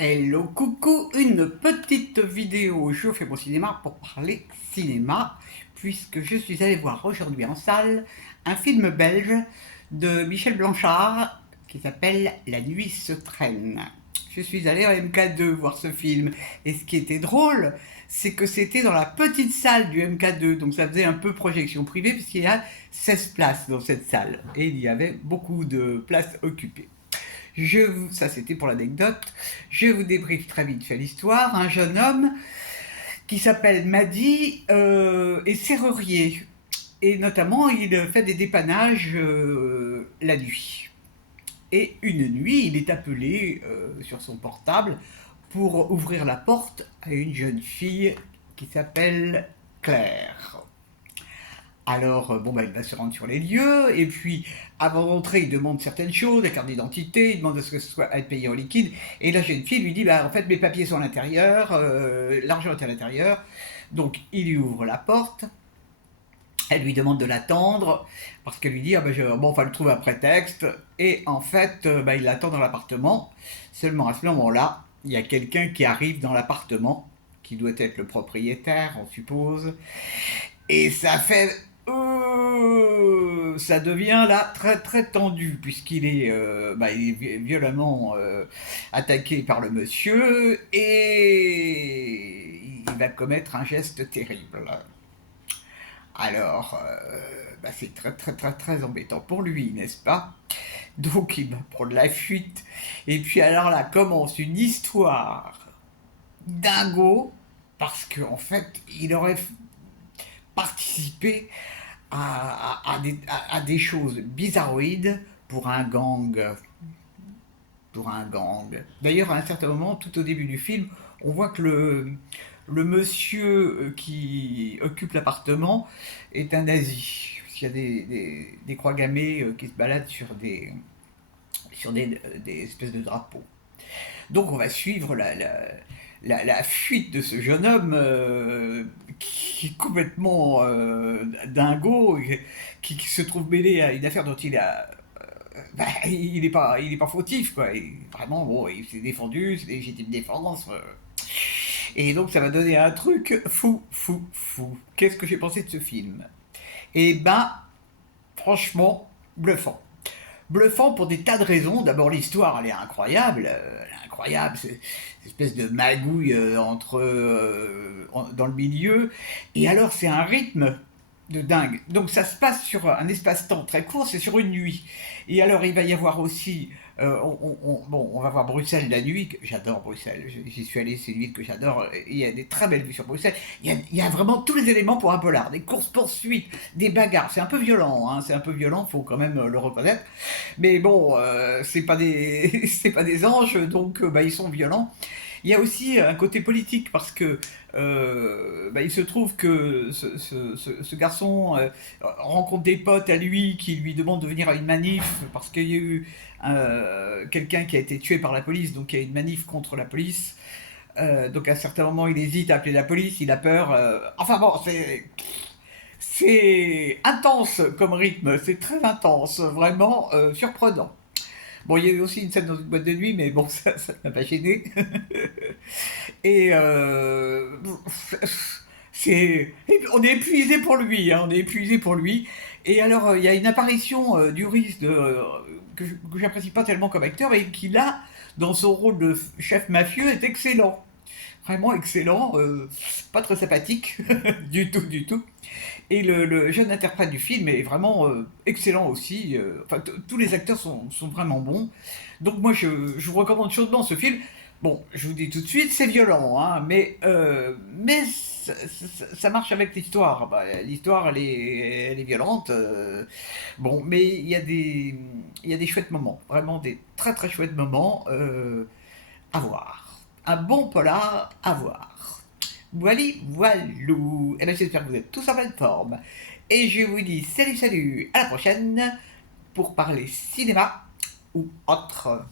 Hello, coucou, une petite vidéo. Je fais mon cinéma pour parler cinéma, puisque je suis allé voir aujourd'hui en salle un film belge de Michel Blanchard qui s'appelle La nuit se traîne. Je suis allé en MK2 voir ce film, et ce qui était drôle, c'est que c'était dans la petite salle du MK2, donc ça faisait un peu projection privée, puisqu'il y a 16 places dans cette salle, et il y avait beaucoup de places occupées. Ça c'était pour l'anecdote, je vous débriefe très vite fait l'histoire. Un jeune homme qui s'appelle Madi est serrurier, et notamment il fait des dépannages la nuit. Et une nuit, il est appelé sur son portable pour ouvrir la porte à une jeune fille qui s'appelle Claire. Alors, il va se rendre sur les lieux, et puis, avant d'entrer, il demande certaines choses, la carte d'identité, il demande à ce que ce soit à être payé en liquide, et la jeune fille lui dit, en fait, mes papiers sont à l'intérieur, l'argent est à l'intérieur, donc il lui ouvre la porte, elle lui demande de l'attendre, parce qu'elle lui dit, on va lui trouver un prétexte, et en fait, il l'attend dans l'appartement, seulement à ce moment-là, il y a quelqu'un qui arrive dans l'appartement, qui doit être le propriétaire, on suppose, et ça devient là très très tendu, puisqu'il est, il est violemment attaqué par le monsieur, et il va commettre un geste terrible. Alors, c'est très très très très embêtant pour lui, n'est-ce pas? Donc il va prendre la fuite, et puis alors là commence une histoire dingo, parce qu'en fait il aurait participé à des choses bizarroïdes pour un gang. Pour un gang. D'ailleurs, à un certain moment, tout au début du film, on voit que le monsieur qui occupe l'appartement est un nazi. Parce qu'il y a des croix gammées qui se baladent sur des espèces de drapeaux. Donc on va suivre la fuite de ce jeune homme qui est complètement dingo, qui se trouve mêlé à une affaire dont il est pas fautif, quoi. Vraiment, bon, il s'est défendu, c'est légitime défense. Et donc ça va donner un truc fou, fou, fou. Qu'est-ce que j'ai pensé de ce film? Eh ben, franchement, bluffant. Bluffant pour des tas de raisons. D'abord, l'histoire, elle est incroyable. Elle est incroyable, c'est une espèce de magouille dans le milieu. Et alors, c'est un rythme de dingue. Donc, ça se passe sur un espace-temps très court, c'est sur une nuit. Et alors, il va y avoir aussi. On va voir Bruxelles la nuit. J'adore Bruxelles. J'y suis allé, c'est une ville que j'adore. Il y a des très belles vues sur Bruxelles. Il y a vraiment tous les éléments pour un polar. Des courses-poursuites, des bagarres. C'est un peu violent, hein, c'est un peu violent, faut quand même le reconnaître. Mais bon, c'est pas des, c'est pas des anges, donc ils sont violents. Il y a aussi un côté politique, parce que il se trouve que ce garçon rencontre des potes à lui qui lui demandent de venir à une manif, parce qu'il y a eu quelqu'un qui a été tué par la police, donc il y a une manif contre la police. Donc à un certain moment, il hésite à appeler la police, il a peur. Enfin bon, c'est intense comme rythme, c'est très intense, vraiment surprenant. Bon, il y a eu aussi une scène dans une boîte de nuit, mais bon, ça m'a pas gêné. Et on est épuisé pour lui, hein, on est épuisé pour lui. Et alors, il y a une apparition d'Uris que j'apprécie pas tellement comme acteur, et qui là, dans son rôle de chef mafieux, est excellent. Vraiment excellent, pas très sympathique, du tout, du tout. Et le jeune interprète du film est vraiment excellent aussi. Enfin, tous les acteurs sont vraiment bons. Donc moi, je vous recommande chaudement ce film. Bon, je vous dis tout de suite, c'est violent, hein, mais ça marche avec l'histoire. L'histoire, elle est violente. Bon, mais il y a des chouettes moments, vraiment des très très chouettes moments à voir. Un bon polar à voir. Voilà, voilou. Et bien j'espère que vous êtes tous en pleine forme. Et je vous dis salut, salut, à la prochaine pour parler cinéma ou autre.